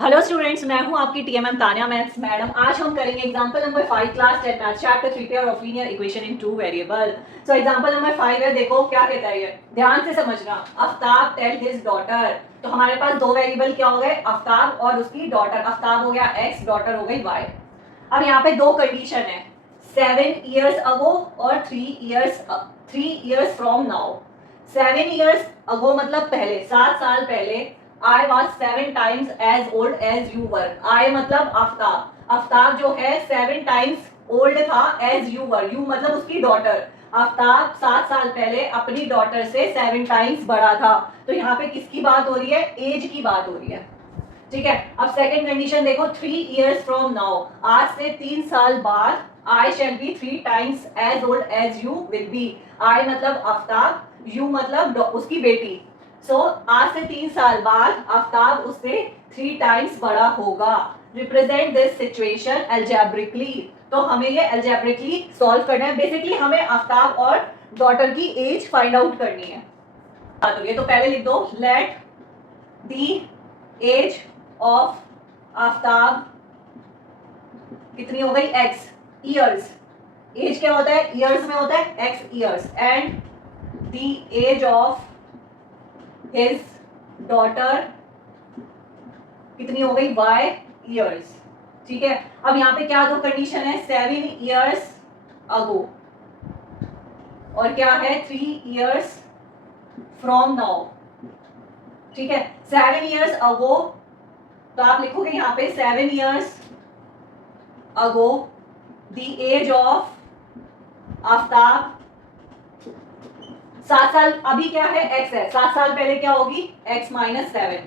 Hello students, मैं हूं आपकी टीएमएम तानिया मैथ्स मैडम। आज हम करेंगे example number 5 class 10 maths chapter 3 pair of linear equation in two variable. So example number 5 है, देखो क्या कहता है ये, ध्यान से समझना। आफ्ताब टेल हिज डॉटर, तो हमारे पास दो वेरिएबल क्या हो गए, आफ्ताब और उसकी डॉटर। आफ्ताब हो गया x, डॉटर हो गई y। अब यहाँ पे दो कंडीशन है, 7 years ago और 3 years from now. 7 years ago मतलब पहले, 7 साल पहले। I was 7 times as old as you were. I मतलब आफ्ताब, आफ्ताब जो है 7 times old था as you were, you मतलब उसकी डॉटर। आफ्ताब 7 साल पहले अपनी डॉटर से 7 times बड़ा था। तो यहाँ पे किसकी बात हो रही है, एज की बात हो रही है। ठीक है, अब सेकंड कंडीशन देखो, 3 years from now, आज से 3 साल बाद। I shall be 3 times as old as you will be. I मतलब आफ्ताब, you मतलब उसकी बेटी। आज से 3 साल बाद आफ्ताब उससे 3 टाइम्स बड़ा होगा। रिप्रेजेंट दिस सिचुएशन एल्जेब्रिकली, तो हमें ये एल्जेब्रिकली सॉल्व करना है। बेसिकली हमें आफ्ताब और डॉटर की एज फाइंड आउट करनी है। तो पहले लिख दो, let the age of Aftab कितनी हो गई, x ईयर्स। एज क्या होता है, ईयर्स में होता है x years, and the age of his daughter कितनी हो गई, y years। ठीक है, अब यहाँ पे क्या दो कंडीशन है, 7 years ago और क्या है, 3 years from now। ठीक है, 7 years ago, तो आप लिखोगे यहाँ पे 7 years ago the age of Aftab, 7 साल अभी क्या है, x है, 7 साल पहले क्या होगी, x minus 7।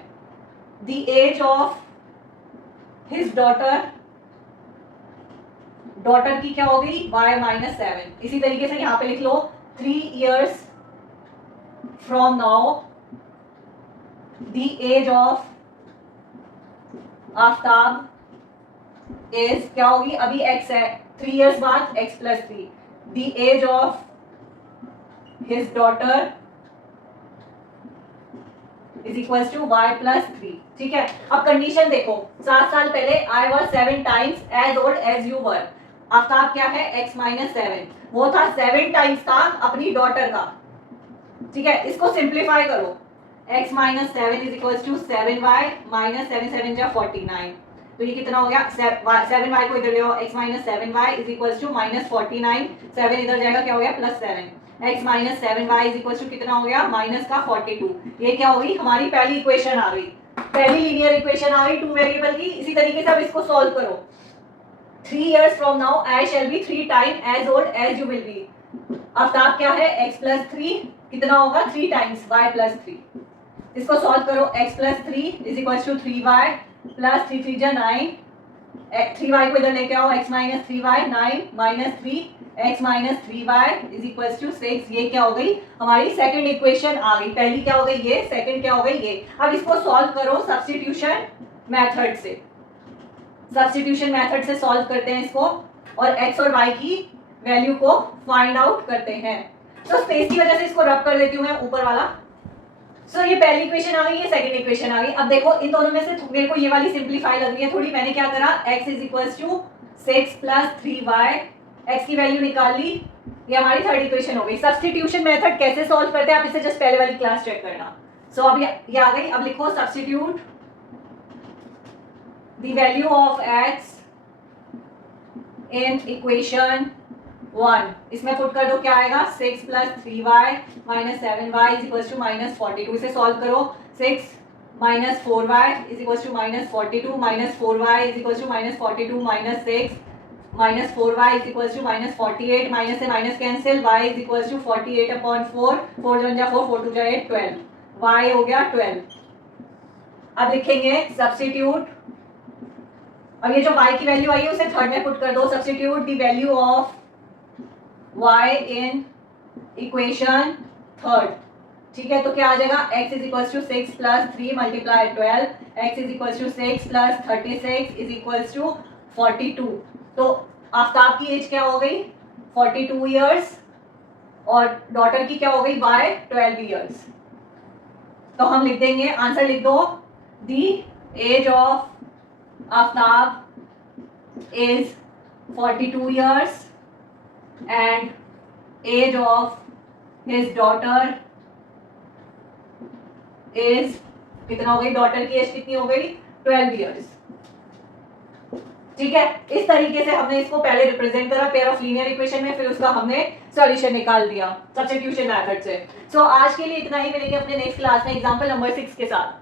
The age of his daughter, daughter की क्या हो गई, y माइनस 7। इसी तरीके से यहाँ पे लिख लो, 3 years from now the age of Aftab is क्या होगी, अभी x है, 3 years बाद x plus 3। The age of his daughter is equals to y plus 3। ठीक है, अब कंडीशन देखो, 7 साल पहले I was 7 times as old as you were। Aftab क्या है, x माइनस 7, वो था 7 टाइम्स का अपनी डॉटर का। ठीक है, इसको सिंप्लीफाई करो, x minus 7 is equals to 7y minus 7 7 जा 49। तो ये कितना हो गया, 7y को इधर ले आओ, x minus 7y is equals to minus 49, 7 इधर जाएगा, क्या हो गया, plus 7। x minus 7y is equals to कितना हो गया, माइनस का 42। ये क्या होगी, हमारी पहली इक्वेशन आ गई, पहली लीनियर इक्वेशन आ गई टू वेरिएबल की। इसी तरीके से अब इसको सॉल्व करो, 3 years from now I shall be 3 times as old as you will be। Aftab क्या है, x प्लस 3 कितना होगा, 3 टाइम्स y प्लस 3। इसको सॉल्व करो, x plus 3 is equals to 3y plus 3 3 जा 9, 3y को इधर लेके आओ, x minus 3y 9 minus 3 x minus 3y is equals to 6। ये क्या हो गई, हमारी सेकंड इक्वेशन आ गई। पहली क्या हो गई ये, सेकंड क्या हो गई ये। अब इसको सॉल्व करो सब्स्टिट्यूशन मेथड से, सब्स्टिट्यूशन मेथड से सॉल्व करते हैं इसको, और x और y की वैल्यू को फाइंड आउट करते हैं। तो स्पेस की वजह से इसको रब कर देती हूँ मैं ऊपर वाला। ये पहली इक्वेशन आ गई, ये सेकंड इक्वेशन आ गई। अब देखो इन दोनों में से मेरे को ये वाली सिंप्लीफाई लग रही है थोड़ी। मैंने क्या करा, x is equals to 6 plus 3y, x की वैल्यू निकाल ली, ये हमारी थर्ड इक्वेशन हो गई। सब्स्टिट्यूशन मेथड कैसे सॉल्व करते हैं, आप इसे जस्ट पहले वाली क्लास चेक करना। अब ये आ गई। अब लिखो, substitute the value of x in equation 1, इसमें पुट कर दो, क्या आएगा, 6 plus 3y minus 7y is equals to minus 42। इसे सॉल्व करो, 6 minus 4y is equals to minus 42, minus 4y is equals to minus 42 minus 6 minus 4y is equals to minus 48, minus से minus cancel, y is equals to 48 upon 4, 4 1 जा 4, 4 2 जा 8, 12, y हो गया 12। अब लिखेंगे substitute, अब ये जो y की वैल्यू आई है उसे थर्ड में पुट कर दो, substitute the value of y in equation third. ठीक है, तो क्या आ जाएगा, x is equals to 6 plus 3 multiply 12, x is equals to 6 plus 36 is equals to 42। तो आफ्ताब की एज क्या हो गई, 42 इयर्स, और डॉटर की क्या हो गई, y 12 इयर्स। तो हम लिख देंगे, आंसर लिख दो, the age of Aftab is 42 years and age of his daughter is, कितना हो गई, डॉटर की एज कितनी हो गई, 12 years। ठीक है, इस तरीके से हमने इसको पहले रिप्रेजेंट करा पेयर ऑफ लीनियर इक्वेशन में, फिर उसका हमने सॉल्यूशन निकाल दिया सब्स्टिट्यूशन मेथड से। सो आज के लिए इतना ही, मिलेंगे अपने नेक्स्ट क्लास में एग्जांपल नंबर 6 के साथ।